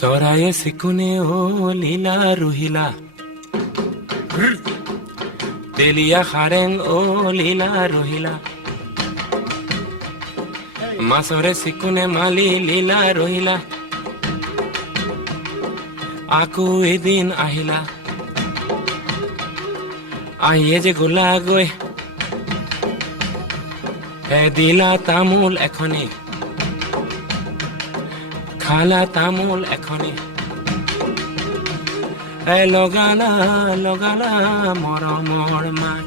চৰায়ে চিকুনে ও লীলা ৰহিলা তেলিয়া খাৰেং ও লীলা ৰহিলা মাছৰে চিকুনে মালি লীলা ৰহিলা আকৌ এদিন আহিলা আহিয়ে যে গলা গৈ হে দিলা তামোল এখনি খালা তামোল এখনি লগালা লগালা মৰমৰ মাত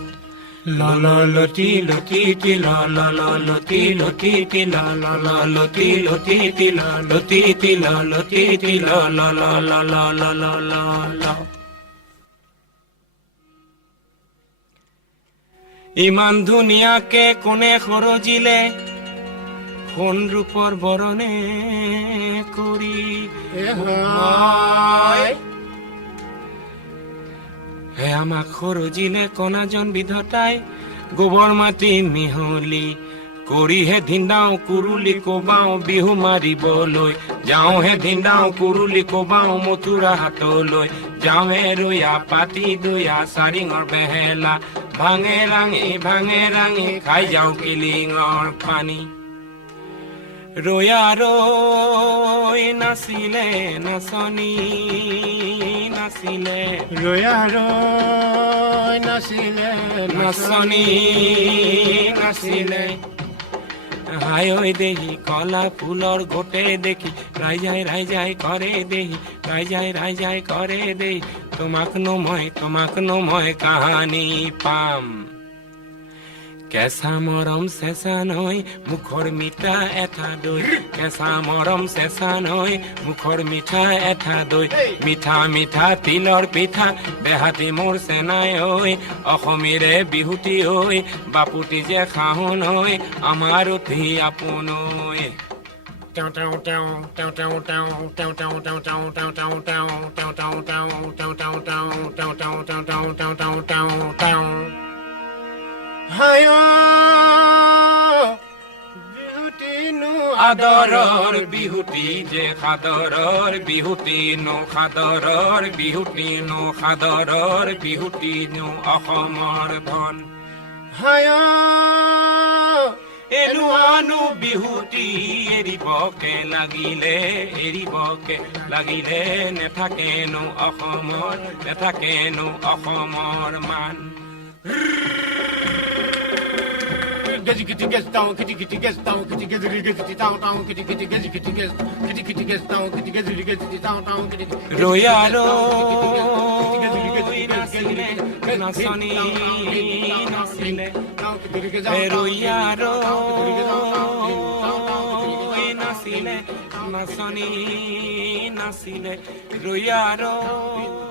ললতি লতি তিল ললতি লতি তিল ললতি লতি তিল লতি তিল লতি তিল ল ইমান ধুনীয়াকে কোনে সৰজিলে সোণ ৰূপৰ বৰণে কৰি হে আমাক সৰজিলে কণাজন বিধতাই গোবৰ মাটি মিহলি কৰিহে ধিন্দাও কুৰুলি কোবাও বিহু মাৰিবলৈ যাওঁহে ধিন্দাও কুৰুলি কোবাও মথুৰা হাতলৈ যাওঁহে ৰৈয়া পাতি দৈয়া চাৰিঙৰ বেহেলা ভাঙে ৰাঙি খাই যাওঁ কিলিঙৰ পানী ৰৈয়া ৰৈ নাছিলে নাচনী নাছিলে ৰৈয়া ৰৈ নাছিলে নাচনী নাছিলে হাই ঐ দেহি কলা ফুলৰ গোটে দেখি ৰাইজাই কৰে দেহি ৰাইজাই কৰে দেহি তোমাক নো মই কাহানী পাম কেঁচা মৰম চেঁচা নৈ মুখৰ মিঠা এটা দৈ কেঁচা মৰম চেঁচা নৈ মুখৰ মিঠা এটা দৈ মিঠা মিঠা তিলৰ পিঠা বেহাতি মোৰ চেনাই ঐ অসমীৰে বিহুতি ঐ বাপুতি যে খাহোন ঐ আমাৰ অতি আপোন আদৰৰ বিহুতি যে সাদৰৰ বিহুতি নো সাদৰৰ বিহুতি নো সাদৰৰ বিহুতি নো অসমৰ ধন এনুৱানো বিহুতি এৰিবকে লাগিলে নেথাকেনো অসমৰ মান Kitty kitty gets down, kitty kitty gets down, kitty gets down, down, kitty kitty gets down, kitty gets down, down, kitty. Royalo, nasile, nasoni, nasile, royalo, nasile, nasoni, nasile, royalo.